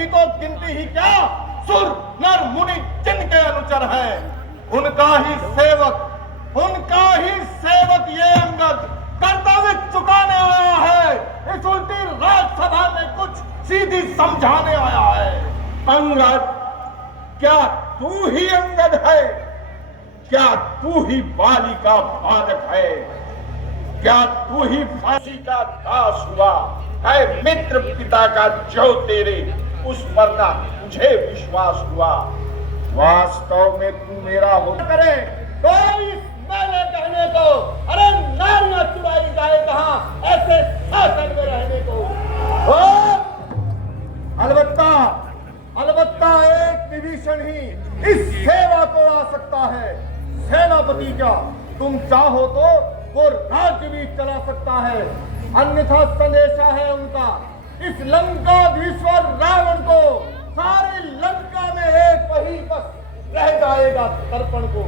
की तो गिनती ही क्या, सुर नर मुनि जिनके अनुचर हैं, उनका ही सेवक ये अंगद कर्तव्य चुकाने आया है। इस उल्टी राजसभा में कुछ सीधी समझाने आया है। अंगद, क्या तू ही अंगद है? क्या तू ही बाली का बालक है? क्या तू ही फांसी का दास हुआ है? मित्र पिता का जो तेरे, उस पर ना तुझे विश्वास हुआ। वास्तव में तू मेरा हो करे कोई मैंने कहने को, अरे नारियां चुराई जाए कहां ऐसे शासन में रहने को। अलबत्ता एक विभीषण ही इस सेवा को आ सकता है। सेनापति क्या तुम चाहो तो वो राज्य भी चला सकता है, अन्यथा संदेशा है उनका इस लंकाधीश्वर रावण को सारे लंका में एक वही बस रह जाएगा तर्पण को।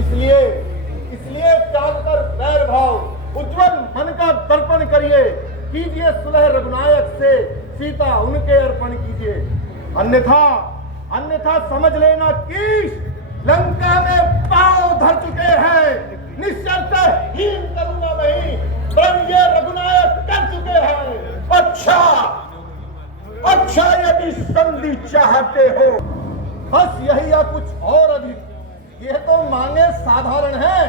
इसलिए त्याग कर वैर भाव, उज्जवल मन का दर्पण करिए, कीजिए सुलह रघुनायक से, सीता उनके अर्पण कीजिए। अन्यथा समझ लेना कीश लंका में पांव धर चुके हैं, निश्चय हीन करूंगा नहीं, पर ये रघुनायक कर चुके हैं। अच्छा यदि संधि चाहते हो, बस यही या कुछ और अधिक। ये तो मांगे साधारण है,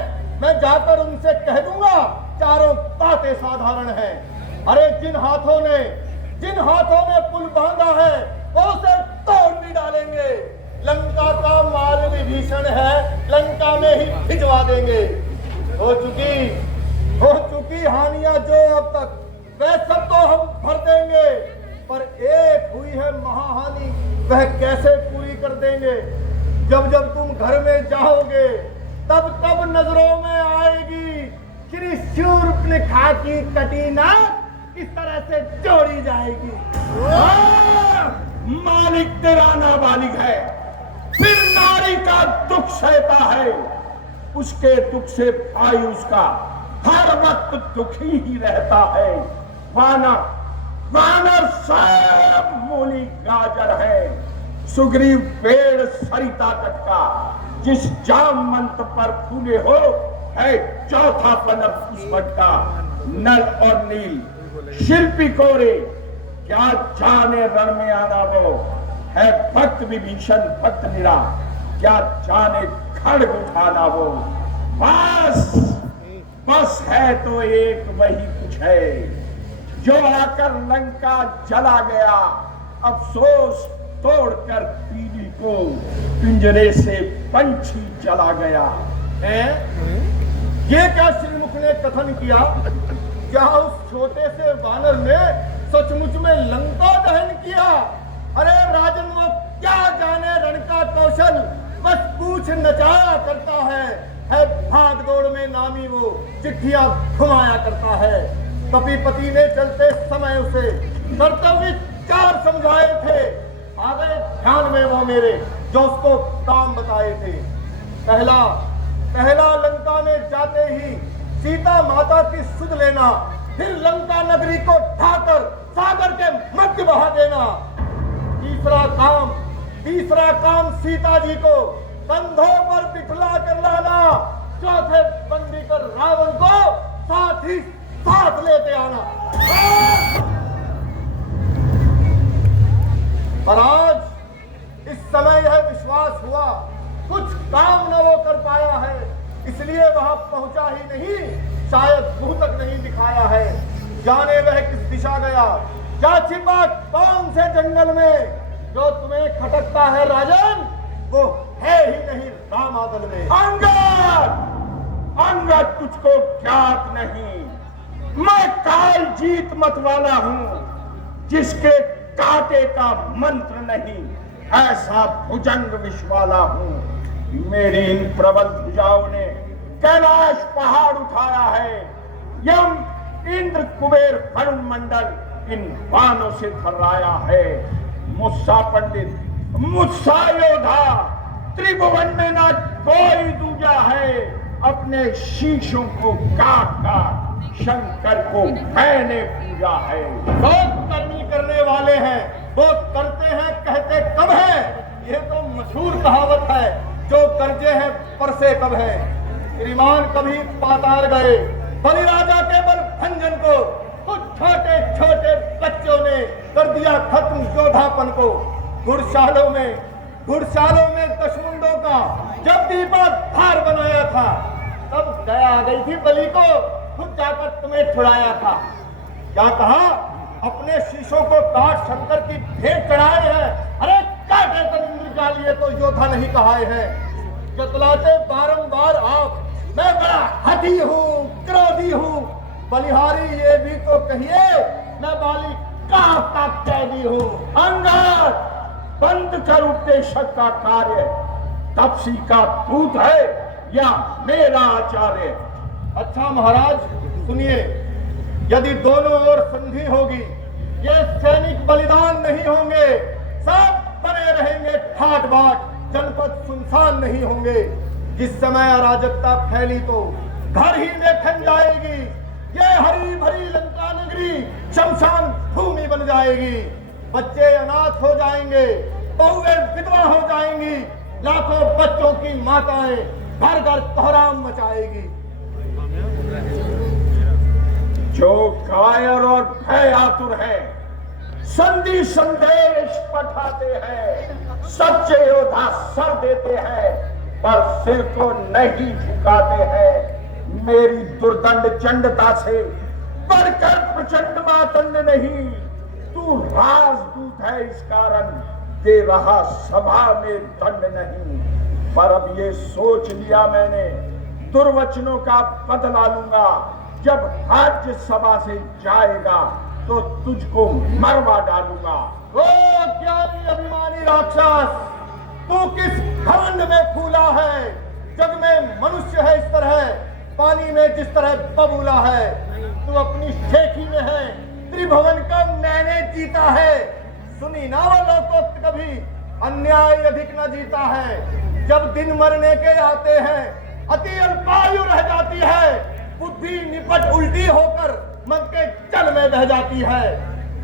मैं जाकर उनसे कह दूंगा चारों बातें साधारण हैं। अरे जिन हाथों ने पुल बांधा है वो उसे तोड़ भी डालेंगे। लंका का माल विभीषण है, लंका में ही भिजवा देंगे। हो चुकी हानियां जो अब तक, वह सब तो हम भर देंगे, पर एक हुई है महाहानि, वह कैसे पूरी कर देंगे। जब तुम घर में जाओगे तब नजरों में आएगी श्री शूर्पणखा की कटीना किस तरह से जोड़ी जाएगी। मालिक तेरा नाबालिग है, फिर नारी का दुख सहता है, उसके दुख से भाई उसका हर वक्त दुखी ही रहता है। वानर सब मूली गाजर है, सुग्रीव पेड़ सरिता तट का, जिस जामवंत पर फूले हो है चौथा पनप पुष्पक का। नल और नील शिल्पी कोरे, क्या जाने रण में आना वो है भक्त विभीषण भक्त निरा, क्या जाने खड्ग उठाना वो। बस है तो एक वही कुछ है, जो आकर लंका जला गया, अफसोस तोड़कर पीली को पिंजरे से पंछी चला गया है। ये क्या श्रीमुख ने कथन किया? क्या उस छोटे से वानर ने सचमुच में लंका दहन किया? अरे राजन, वो क्या जाने रण का कौशल, बस पूछ नचाया करता है भाग दौड़ में नामी वो चिट्ठियां घुमाया करता है। कपिपति ने चलते समय उसे कर्तव्य चार समझाए थे, आ गए ध्यान में वो मेरे जो उसको काम बताए थे। पहला लंका में जाते ही सीता माता की सुध लेना, फिर लंका नगरी को ढाकर सागर के मध्य बहा देना। तीसरा काम सीता जी को कंधों पर बिठला कर लाना, चौथे बंदी कर रावण को साथ ही साथ लेते आना। पर आज इस समय यह विश्वास हुआ कुछ काम न वो कर पाया है, इसलिए वहां पहुंचा ही नहीं, शायद मुंह तक नहीं दिखाया है। जाने वह किस दिशा गया, क्या छिपा कौन से जंगल में, जो तुम्हें खटकता है राजन, वो है ही नहीं रामादल में। अंगद तुझको ज्ञात नहीं, मैं काल जीत मत वाला हूं, जिसके कांटे का मंत्र नहीं, ऐसा भुजंग विष वाला हूं। मेरी इन प्रबल भुजाओं ने कैलाश पहाड़ उठाया है, यम इंद्र कुबेर वरुण मंडल इन बाणों से थर्राया है। मुस्सा पंडित, मुस्सा योद्धा, त्रिभुवन में ना कोई दूजा है, अपने शीशों को काट काट शंकर को मैंने पूजा है। बहुत करनी करने वाले हैं, वो करते जीते कब हैं। श्रीमान कभी पाताल गए, बलिराजा के बल भंजन को कुछ छोटे छोटे बच्चों ने कर दिया खत्म योधापन को। घुड़शालों में दशमुंडों का जब दीपा धार बनाया था, तब दया आ गई थी बलि को, खुद जाकर तुम्हें छुड़ाया था। क्या कहा, अपने शीशों को काट शंकर की भेंट चढ़ाए हैं। अरे काटे कर इंद्रजालिए तो योद्धा नहीं कहाए हैं। जतलाते बारंबार आप, मैं बड़ा हठी हूँ, क्रोधी हूँ। बलिहारी ये भी तो कहिए, मैं बाली का कैदी हूँ। अंगद, बंद कर उपदेशक का कार्य। तपसी का दूत है या मेरा आचार्य? अच्छा महाराज सुनिए, यदि दोनों ओर संधि होगी, ये सैनिक बलिदान नहीं होंगे, सब बने रहेंगे ठाट बाट, जनपद सुनसान नहीं होंगे। जिस समय अराजकता फैली तो घर ही में खन जाएगी, ये हरी भरी लंका नगरी शमशान भूमि बन जाएगी। बच्चे अनाथ हो जाएंगे, बहुएं विधवा हो जाएंगी, लाखों बच्चों की माताएं घर घर कोहराम मचाएगी। जो कायर और भय आतुर है, संधि संदेश पठाते हैं। सच्चे योद्धा सर देते हैं, पर सिर को नहीं झुकाते हैं। मेरी दुर्दंड चंडता से बढ़कर प्रचंड मातंड नहीं। तू राजदूत है, इस कारण दे रहा सभा में दंड नहीं। पर अब ये सोच लिया मैंने, दुर्वचनों का बदला लूंगा। जब राज्य सभा से जाएगा तो तुझको मरवा डालूंगा। ओ ज्ञानी अभिमानी राक्षस, तू किस घमंड में फूला है? जग में मनुष्य है इस तरह, पानी में जिस तरह बबूला है। तू अपनी शेखी में है, त्रिभुवन का मैंने जीता है। सुनी ना वो लोकोक्त कभी, अन्याय अधिक न जीता है। जब दिन मरने के आते हैं, अति अल्पायु रह जाती है। बुद्धि निपट उल्टी होकर मन के जल में बह जाती है।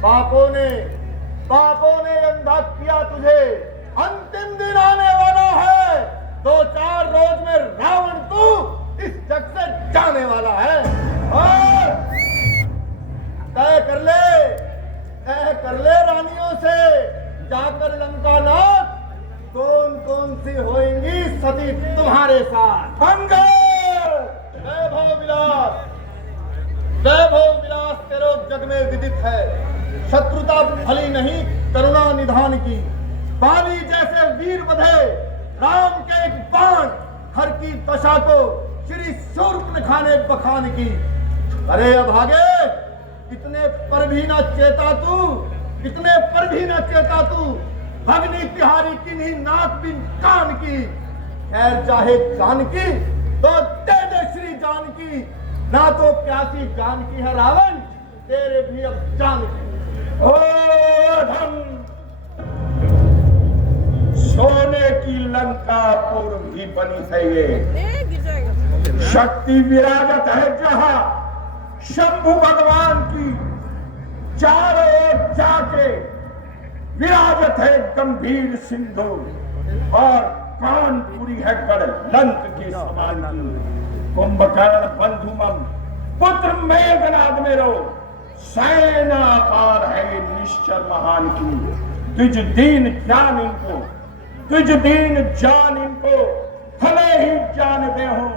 पापों ने अंधा किया तुझे, अंतिम दिन आने वाला है। 2-4 रोज में रावण तू इस जग से जाने वाला है। और तय कर ले रानियों से, जाकर लंका नाथ, कौन सी होएंगी सती तुम्हारे साथ। वैभव विलास तेरो जग में विदित है। शत्रुता भली नहीं, करुणा निधान की। बाली जैसे वीर बधे, राम के एक बाण हर की दशा को श्री शूर्पणखा ने बखान की। अरे अभागे, इतने पर भी न चेता तू, भगनी तिहारी की नहीं नाक बिन कान की। खैर चाहे जानकी तो दे दे श्री जानकी, ना तो प्यासी जानकी है रावण, तेरे भी अब जानकी। ओ धन, सोने की लंका पूर्व भी बनी है ये। शक्ति विराजत है जहां शंभु भगवान की, चारों ओर जाके विराजत है गंभीर सिंधु, और कानपुरी है गढ़ लंक के समान की। कुंभकर्ण बंधुमम पुत्र मेघनाद मेरो, सेना पार है ये निश्चर महान की। तुझ दीन जान इनको, भले ही जान दे हो।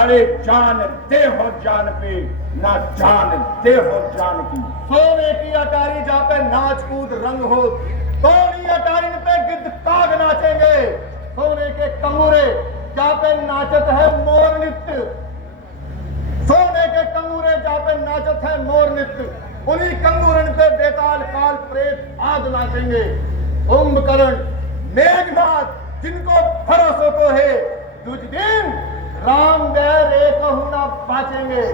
अरे जान दे हो जान पे, ना जान दे हो जान की। सोने की अटारी जा पे नाच कूद रंग हो, सोनी अटारी पे गिद्ध काग नाचेंगे। सोने के कंगूरे जा पे नाचत है मोर नृत्य, सोने के कंगूरे जा पे नाचत है मोर नृत्य। उन्हीं कंगूरन पे बेताल काल प्रेत आग नाचेंगे। कुंभकर्ण मेघनाद जिनको भरोसों को है, तुझ दिन राम गए रे कहूं ना बाचेंगे।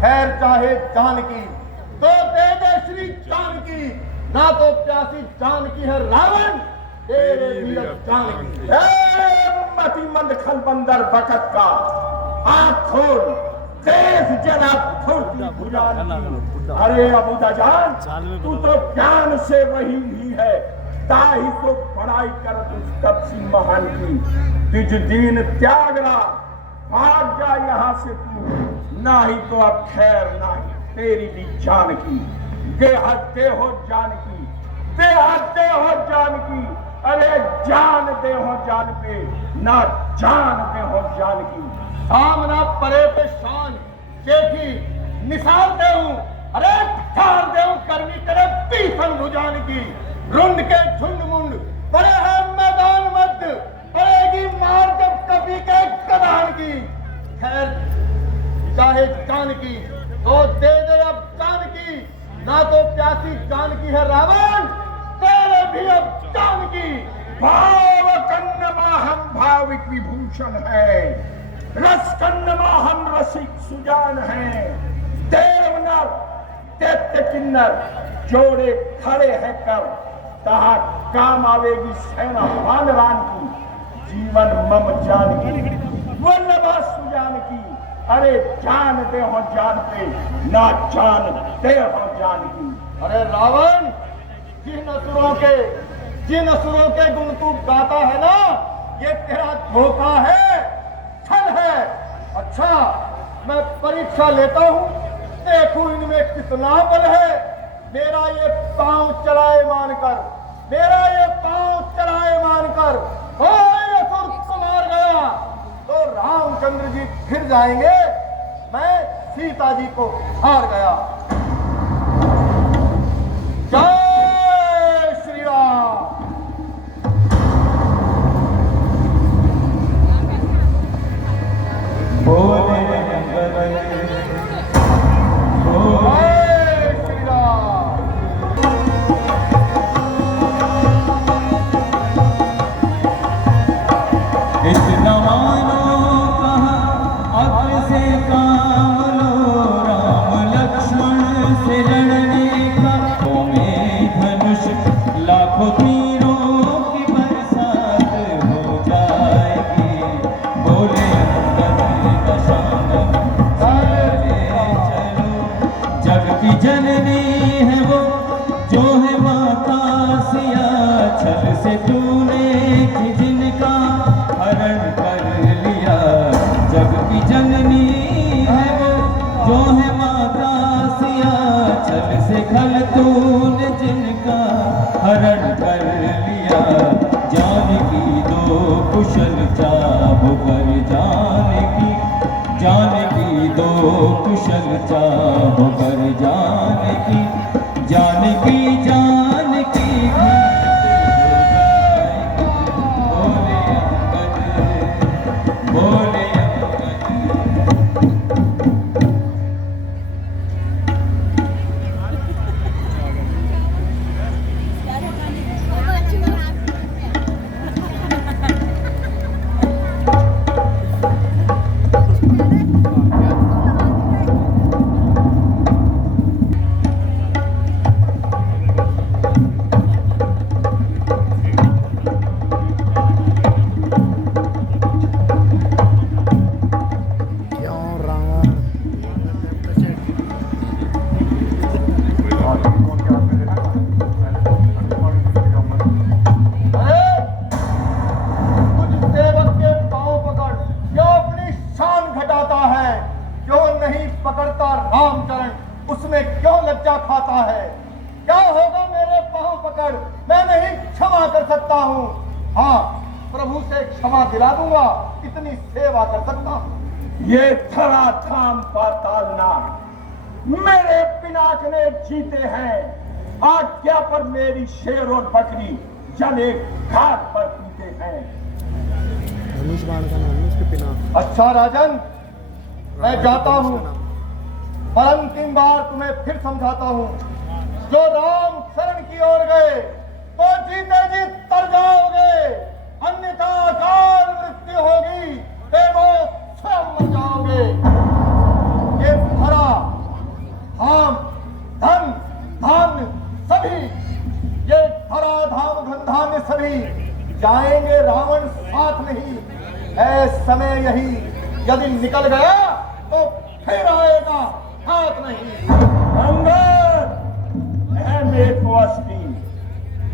खैर चाहे जानकी तो दे दे श्री जानकी, ना तो प्यासी जानकी है रावण, तेरे भी जानकी। मति मंद खलबंदर बकत का आँख खोल, देश जरा फुर्ती भुजान। अरे अबूदा जान, तू तो ज्ञान से वही ही है, ताही तो पढ़ाई कर उस तपसी महान की। तुझ दीन त्यागरा भाग जा यहाँ से तू, ना ही तो अब खैर ना ही तेरी भी जान की। देहते हो जान की, देहते हो जान की, अरे जान दे हो जान पे, ना जान दे हो जान की। सामना परे पे शान देखी मिसाल दे हूं, अरे ठार दे हूं करनी तेरे पीसन भुजान की। रुंड के झुंड मुंड पड़े है मैदान मध्य, पड़ेगी मार जब कभी के कदान की। खैर चाहे जान की तो दे दे अब जान की, ना तो प्यासी जान की है रावण, तेरे भी अब जान की। भाव कन्नमा हम भाविक विभूषण है, रस कन्नमा हम रसिक सुजान है। देव नर दैत्य किन्नर जोड़े खड़े हैं कर, तहा काम आवेगी सेना वानरान की। जीवन मम जान की, वल्लभा सुजान की, अरे जान दे हो जान पे, ना जान दे हो जान की। अरे रावण, जिन असुरों के गुण तू गाता है ना, ये तेरा धोखा है, छल है। अच्छा मैं परीक्षा लेता हूं, देखूं इनमें कितना बल है। मेरा ये पांव चढ़ाए मानकर, मेरा ये पांव चढ़ाए मानकर कोई असुर को मार गया तो रामचंद्र जी फिर जाएंगे, मैं सीता जी को हार गया। जय श्री राम। बोले जय श्री राम। इतना मानो कहा अब से काम लो, राम लक्ष्मण से लड़ने का। तो में धनुष लाखों तीरों की बरसात हो जाएगी। बोले अंगद दशानन चले चलो, जग की जननी है वो जो है माता सिया। छल से तूने जिनका हरण कर लिया, जग की जननी है वो जो है माता सिया। छल से खल तूने जिनका हरण कर लिया। जान की दो कुशल चाहो कर जान की, जान की दो कुशल चाहो कर जान की। जान की जान की बोले अंगद, बोले अंगद। अरे कुछ सेवक के पांव पकड़ क्यों अपनी शान घटाता है, क्यों नहीं पकड़ता रामचरण, उसमें क्यों लज्जा खाता है। क्या होगा मेरे पांव पकड़, मैं नहीं क्षमा कर सकता हूँ। हाँ प्रभु से क्षमा दिला दूंगा, इतनी सेवा कर सकता हूँ। ये थरा थाम पातालना मेरे पिनाक ने जीते हैं। आज्ञा पर मेरी शेर और बकरी जल एक घाट पर पीते हैं। धनुष बाण का नाम है उसके पिनाक। अच्छा राजन, मैं जाता हूँ, पर अंतिम बार तुम्हें फिर समझाता हूँ। जो राम शरण की ओर गए तो जीते जी तर जाओगे, अन्यथा अकाल मृत्यु होगी, देवो स्वयं मर जाओगे। ये धरा धाम धन धान्य सभी, ये धरा धाम धन धान्य सभी जाएंगे रावण साथ नहीं। ऐ समय यही यदि निकल गया तो फिर आएगा हाथ नहीं। अंगद में को अस्ति,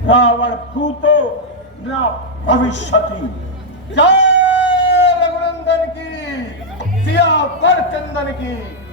रावण भूतो न भविष्यति। जय रघुनंदन की। की